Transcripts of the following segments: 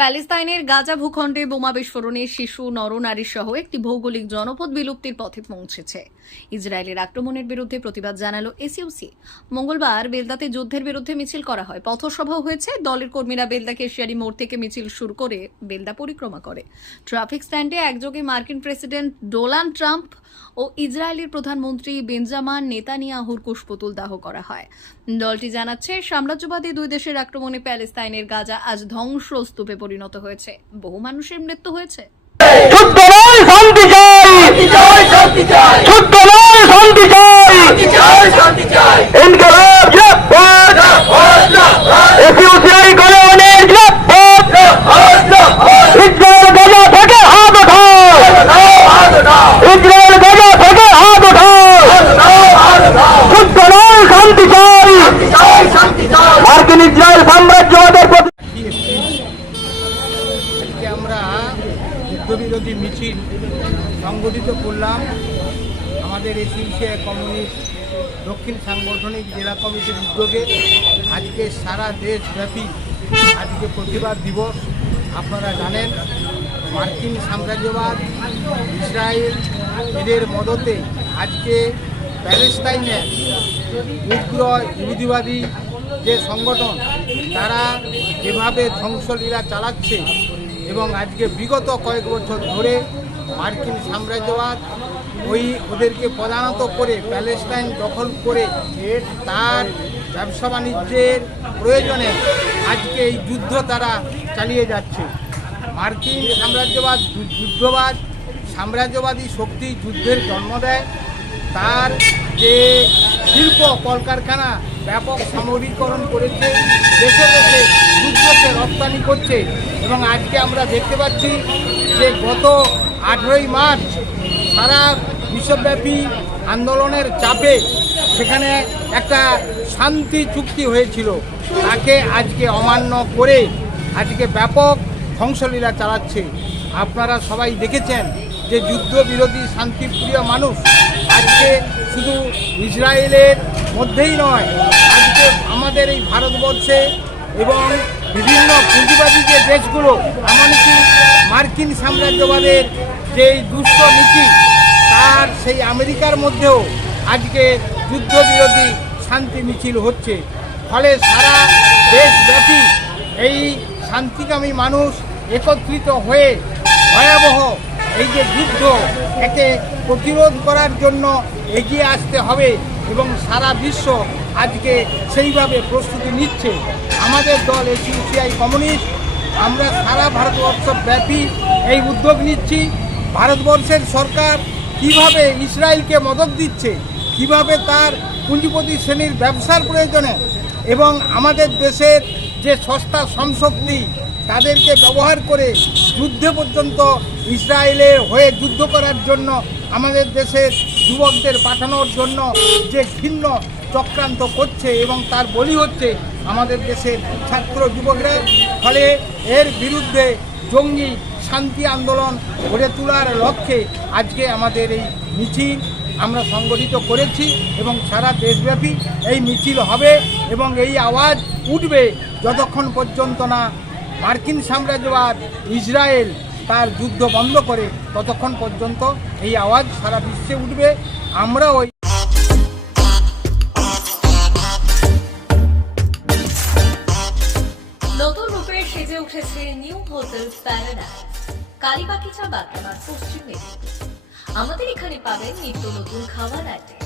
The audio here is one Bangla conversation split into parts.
প্যালেস্তাইনের গাজা ভূখণ্ডে বোমা বিস্ফোরণে শিশু নরনারী সহ একটি ভৌগোলিক জনপদ বিলুপ্তির পথে পৌঁছেছে। ইসরায়েলের আক্রমণের বিরুদ্ধে প্রতিবাদ জানালো এসইউসি। মঙ্গলবার বেলদাতে যুদ্ধের বিরুদ্ধে মিছিল করা হয়। পথসভা হয়েছে। দলের কর্মীরা বেলদা কেশিয়ারি মোড় থেকে মিছিল শুরু করে বেলদা পরিক্রমা করে। ট্রাফিক স্ট্যান্ডে একযোগে মার্কিন প্রেসিডেন্ট ডোনাল্ড ট্রাম্প ও ইসরায়েলের প্রধানমন্ত্রী বেঞ্জামান নেতানিয়াহুর কুশপুতুল দাহ করা হয়। দলটি জানাচ্ছে, সাম্রাজ্যবাদী দুই দেশের আক্রমণে প্যালেস্তাইনের গাজা আজ ধ্বংসস্তূপে পরিণত হয়েছে। বহু মানুষের মৃত্যু হয়েছে। যুদ্ধ নয় শান্তি চাই যুদ্ধ নয় শান্তি চাই ইনকলাব জিন্দাবাদ এসইউসিআই গণমানের জিন্দাবাদ ইসরায়েল গাজা থেকে হাত ওঠাও ইসরায়েল গাজা থেকে হাত ওঠাও যুদ্ধ নয় শান্তি চাই মার্কিন ইসরায়েল সাম্রাজ্যবাদের প্রতি আজকে আমরা যুদ্ধবিরোধী মিছিল সংগঠিত করলাম। আমাদের এসিউসিআ কমিউনিস্ট দক্ষিণ সাংগঠনিক জেলা কমিটির উদ্যোগে আজকে সারা দেশব্যাপী আজকে প্রতিবাদ দিবস। আপনারা জানেন, মার্কিন সাম্রাজ্যবাদ ইসরায়েল এদের মদতে আজকে প্যালেস্তাইনের উগ্র ইহুদিবাদী যে সংগঠন, তারা যেভাবে ধ্বংসলীলা চালাচ্ছে এবং আজকে বিগত কয়েক বছর ধরে মার্কিন সাম্রাজ্যবাদ ওই ওদেরকে প্রধানত করে, প্যালেস্টাইন দখল করে তার ব্যবসা বাণিজ্যের প্রয়োজনে আজকে এই যুদ্ধ তারা চালিয়ে যাচ্ছে। মার্কিন সাম্রাজ্যবাদ যুদ্ধবাদ, সাম্রাজ্যবাদী শক্তি যুদ্ধের জন্ম দেয়। তার যে শিল্প কলকারখানা ব্যাপক সামরিকরণ করেছে, দেশে দেশে যুদ্ধকে রপ্তানি করছে এবং আজকে আমরা দেখতে পাচ্ছি যে গত আঠেরোই মার্চ সারা বিশ্বব্যাপী আন্দোলনের চাপে সেখানে একটা শান্তি চুক্তি হয়েছিল। তাকে আজকে অমান্য করে আজকে ব্যাপক ধ্বংসলীলা চালাচ্ছে। আপনারা সবাই দেখেছেন যে যুদ্ধ বিরোধী শান্তিপ্রিয় মানুষ আজকে শুধু ইসরায়েলের মধ্যেই নয়, আজকে আমাদের এই ভারতবর্ষে এবং বিভিন্ন পুঁজিবাদী যে দেশগুলো, এমনকি মার্কিন সাম্রাজ্যবাদের যে দুষ্ট নীতি, তার সেই আমেরিকার মধ্যেও আজকে যুদ্ধবিরোধী শান্তি মিছিল হচ্ছে। ফলে সারা দেশব্যাপী এই শান্তিকামী মানুষ একত্রিত হয়ে ভয়াবহ এই যে যুদ্ধ, একে প্রতিরোধ করার জন্য এগিয়ে আসতে হবে এবং সারা বিশ্ব আজকে সেইভাবে প্রস্তুতি নিচ্ছে। আমাদের দল এসিউসিআই কমিউনিস্ট, আমরা সারা ভারতবর্ষ ব্যাপী এই উদ্যোগ নিচ্ছি। ভারতবর্ষের সরকার কীভাবে ইসরায়েলকে মদত দিচ্ছে, কীভাবে তার পুঁজিপতি শ্রেণির ব্যবসার প্রয়োজনে এবং আমাদের দেশের যে সস্তা শ্রমশক্তি তাদেরকে ব্যবহার করে যুদ্ধে পর্যন্ত ইসরায়েলের হয়ে যুদ্ধ করার জন্য আমাদের দেশের যুবকদের পাঠানোর জন্য যে ভিন্ন চক্রান্ত করছে এবং তার বলি হচ্ছে আমাদের দেশের ছাত্র যুবকরা, ফলে এর বিরুদ্ধে জঙ্গি শান্তি আন্দোলন গড়ে তোলার লক্ষ্যে আজকে আমাদের এই মিছিল আমরা সংগঠিত করেছি এবং সারা দেশব্যাপী এই মিছিল হবে এবং এই আওয়াজ উঠবে যতক্ষণ পর্যন্ত না মার্কিন সাম্রাজ্যবাদ ইসরায়েল তার যুদ্ধ বন্ধ করে ততক্ষণ পর্যন্ত এই আওয়াজ সারা বিশ্বে উঠবে। আমরা ওই নতুন সেজে উঠেছে নিউ হোটেল প্যারাডাইস। পশ্চিম আমাদের এখানে পাবেন নিত্য নতুন খাবার আইটেম।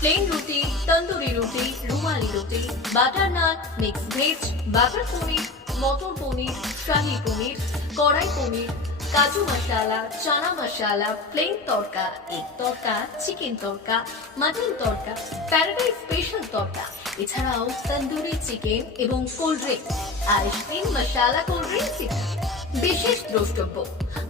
প্লেন রুটি তন্দুরি রুটি রুমালি রুটি butter naan mix veg butter paneer মটর পনির শাহি পনির কড়াই পনির কাজু মশালা চানা masala plain tadka egg tadka chicken tadka mutton tadka paradise special tadka এছাড়াও তন্দুরি চিকেন এবং cold drink ice cream masala cold ইত্যাদি বিশেষ দ্রষ্টব্য।